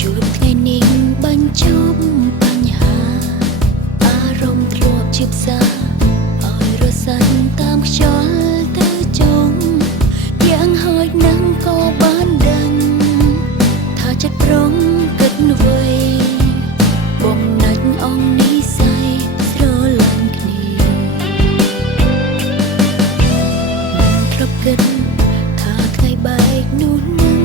ជួបថ្ងៃនេះបញ្ជុំបញ្ហាអារម្មណ៍ធ្លាប់ជាផ្សារឲ្យរសាញ់តាមខ្យល់ទៅចុងយ៉ាងហោចណាស់ក៏បានដឹងថាចិត្តប្រុងគិតអ្វីបំណាច់អងនិស័យស្រឡាញ់គ្នាមិនធ្លាប់គិតថាថ្ងៃបែកនោះនឹង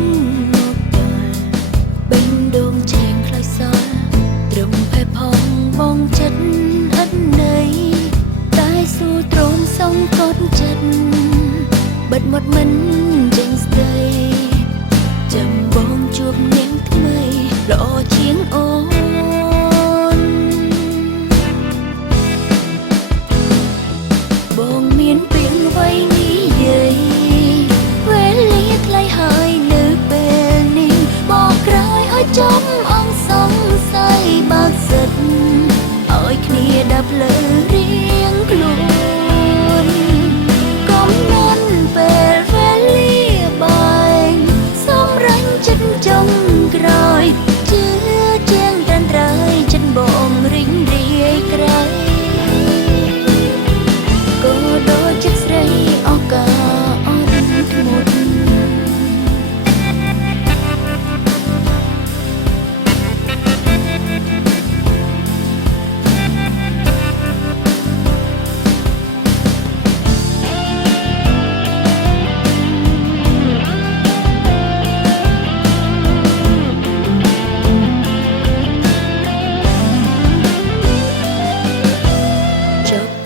ចិត្តឥតន័យតែស៊ូទ្រាំសងកត់ចិត្តបិទមាត់មិនចេញស្ដីចាំបងជួបនាងថ្មីល្អជាងអូនបងមានពាក្យអ្វីនិយាយវេលាថ្លៃហើយនៅពេលនេះបកក្រោយឲ្យចំអងសង្ស័យបើកសិតឲ្យគ្នាដាប់លើរៀងខ្លួនកុំនន់ពេលវេលាបែកសម្រេចចិត្តចុងក្រោយជឿជាងរ៉ាន់រ៉ៃចិត្តបងរីងរាយក្រៃក៏ដូចចិត្តស្រីអស់កាអត់ធ្មត់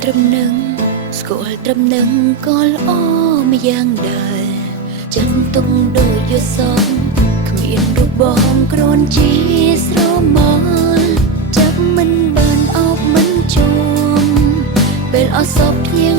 ត្រឹមនឹងស្គាល់ត្រឹមនឹងក៏ល្អម្យ៉ាងដែរចិត្តទុំដូចយសមគ្មានរូបបងគ្រាន់ជាស្រមោលចាប់មិនបានអោបមិនជួមពេលអសពភ្នៀង